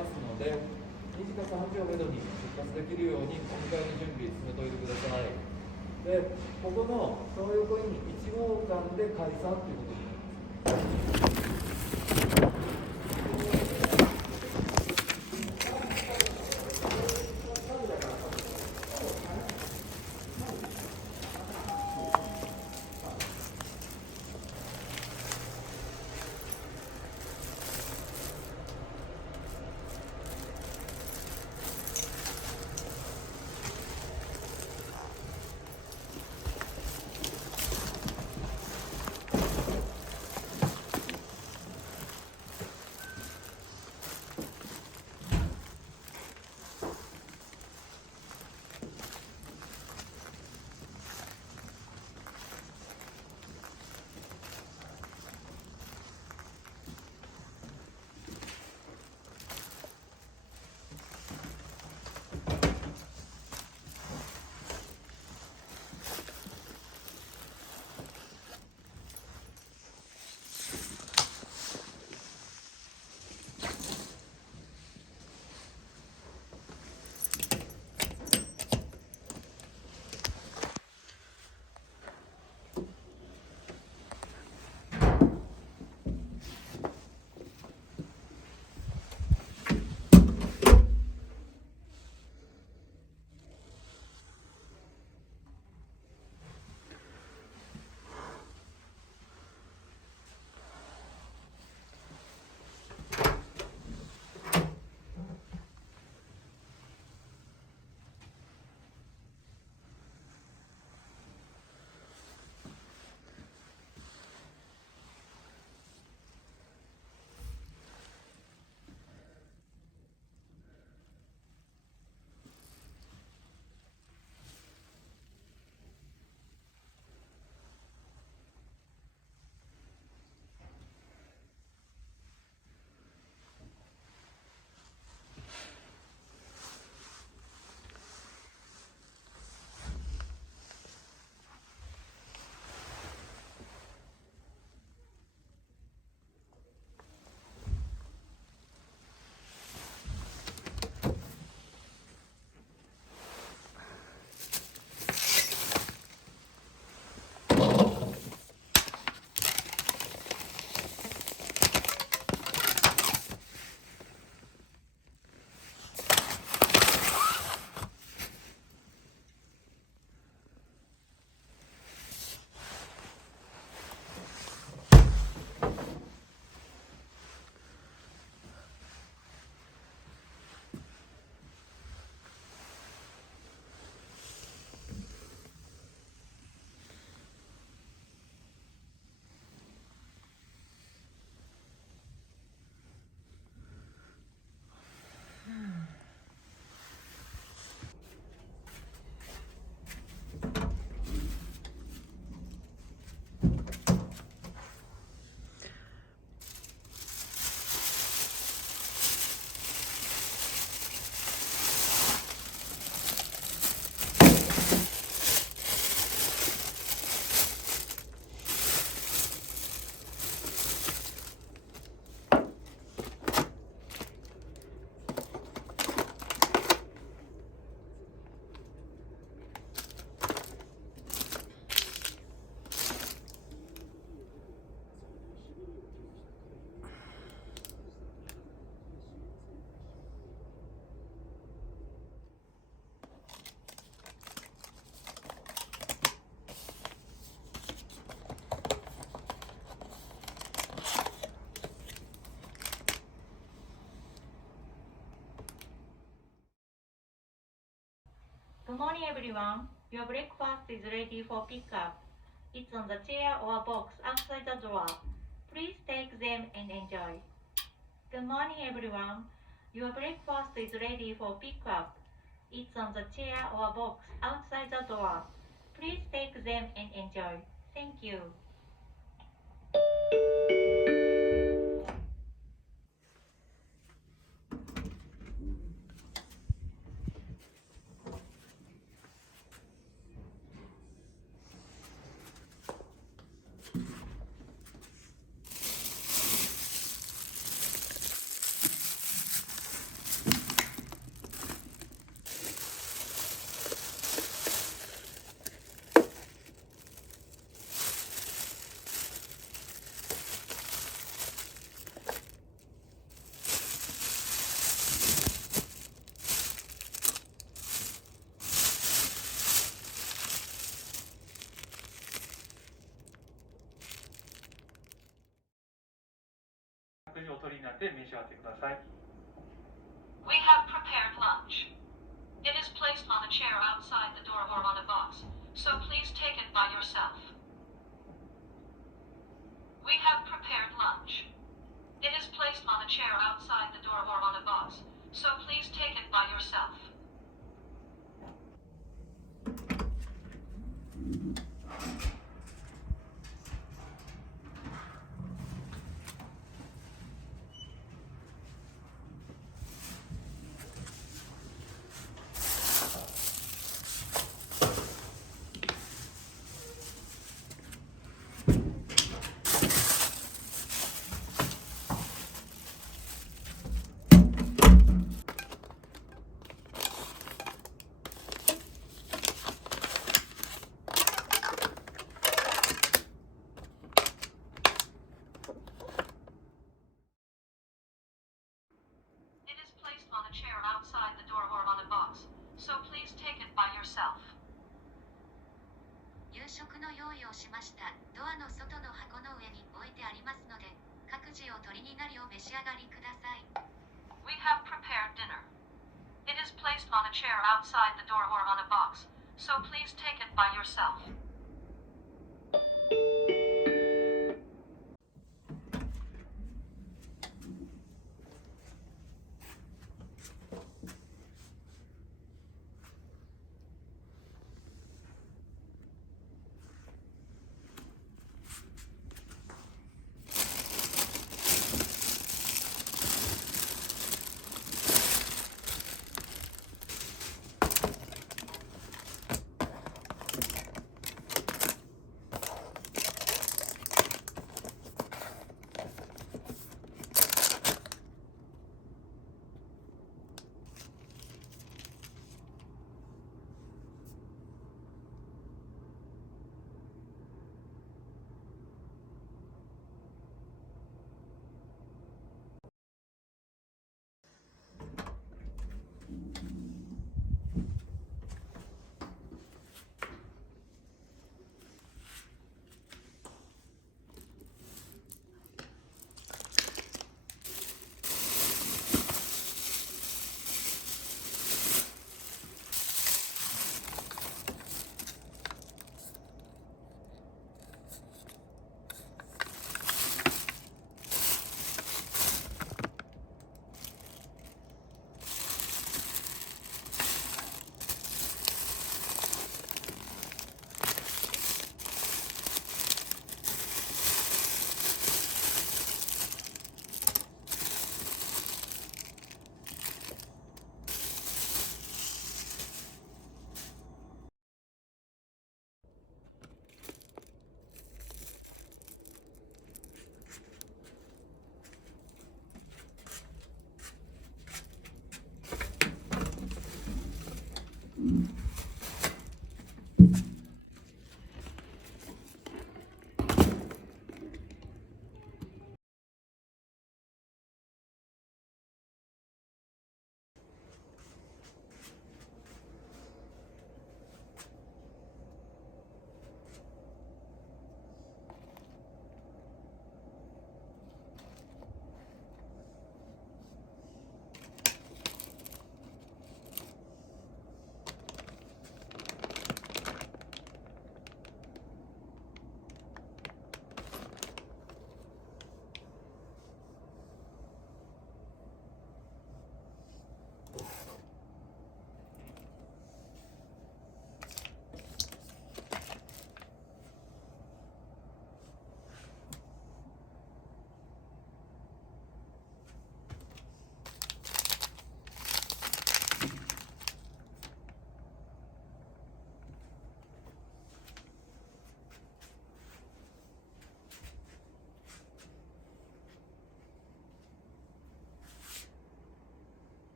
ますので、2時か3時をめどに出発できるようにお迎えの準備進めておいてください。で、ここのその横に1号館で解散ということになります。Good morning, everyone. Your breakfast is ready for pickup. It's on the chair or box outside the door. Please take them and enjoy. Good morning, everyone. Your breakfast is ready for pickup. It's on the chair or box outside the door. Please take them and enjoy. Thank you. はお取りになって召し上がってください。 We have prepared lunch. It is placed on a chair outside the door or on a box, so please take it by yourself. We have prepared lunch. It is placed on a chair outside the door or on a box, so please take it by yourself. It is placed on a chair outside the door or on a box, so please take it by yourself. 夕食の用意をしました。ドアの外の箱の上に置いてありますので、各自お取りになりお召し上がりください。We have prepared dinner. It is placed on a chair outside the door or on a box, so please take it by yourself.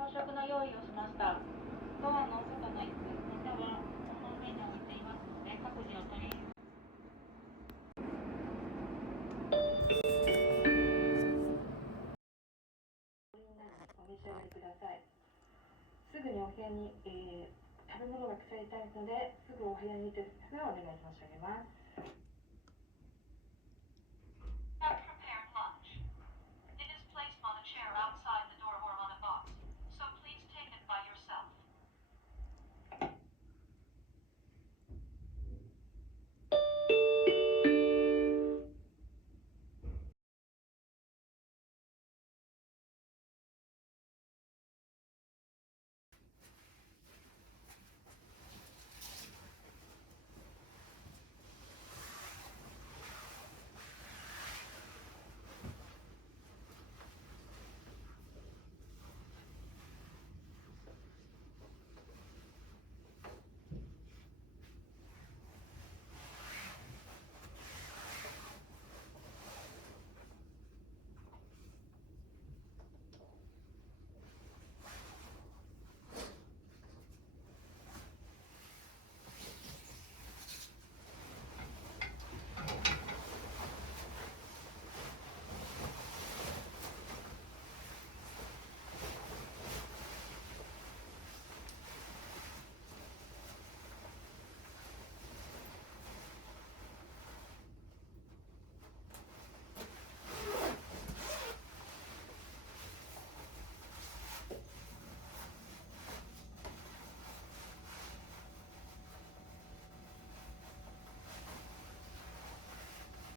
朝食の用意をしました。ドアの外の椅子、またはこの上に置いていますので、各自お取り。お召し上がりください。すぐにお部屋に、食べ物が腐りたいので、すぐお部屋に行ってお願い申し上げます。